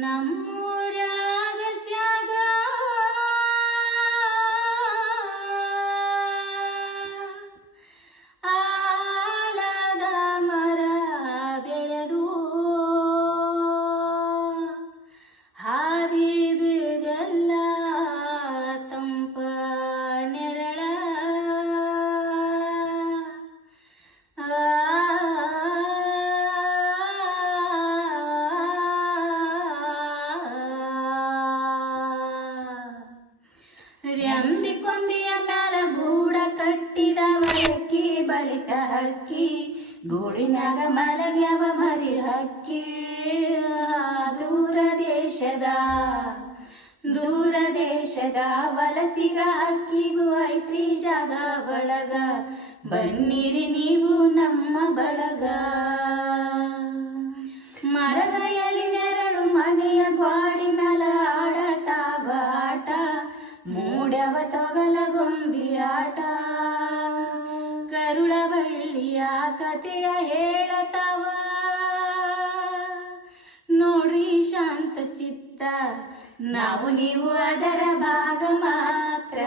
ನಮ್ಮೂರಾಗ ಸ್ಯಾಗ ಆಲದ ಮರ ಬೆಳೆದು ಹಾದಿ ಬೀದೆಲ್ಲ ತಂಪ ನೆರಳ ರೆಂಬಿ ಕೊಂಬಿಯ ಮ್ಯಾಲ ಗೂಡ ಕಟ್ಟಿದವ ಹಕ್ಕಿ ಬಲಿತ ಹಕ್ಕಿ ಗೂಡಿನಾಗ ಮಲಗ್ಯವ ಮರಿ ಹಕ್ಕಿ ದೂರ ದೇಶದ ವಲಸಿಗ ಹಕ್ಕಿಗೂ ಐತ್ರಿ ಜಾಗ ಒಳಗ ಬನ್ನಿರಿ ನೀವು ನಮ್ಮ ಬಳಗ ಮರದ ಎಳಿನೆರಡು ಮನೆಯ ಗ್ವಾಡಿ ಮ್ಯಾಲ ಆಡತಾವ ಆಟ ಮೂಡ್ಯವ ತೊಗಲ ಗೊಂಬಿಯಾಟ ಕರುಳ ಬಳ್ಳಿಯ ಕಥೆಯ ಹೇಳತವ ನೋಡ್ರಿ ಶಾಂತ ಚಿತ್ತ ನಾವು ನೀವು ಅದರ ಭಾಗ ಮಾತ್ರ.